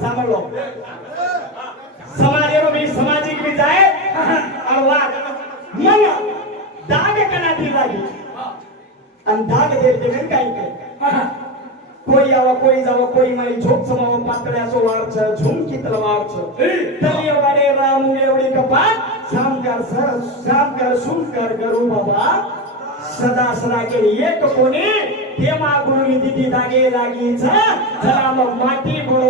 सांभाळलो समाज मी सामाजिक भी जाए और वाद मन दाग कना दी लागी आणि दाग देते में काय काय कोई आवा कोई जावा कोई माई झोप समावर पातळ्याचो वारच झुमकी तलवारच तली वाडे राम एवढी कपाट सामकर सुनकर करू बाबा सदा सदा के एक कोणी ते मागुनी दिदी दागे लागीच चला मग माती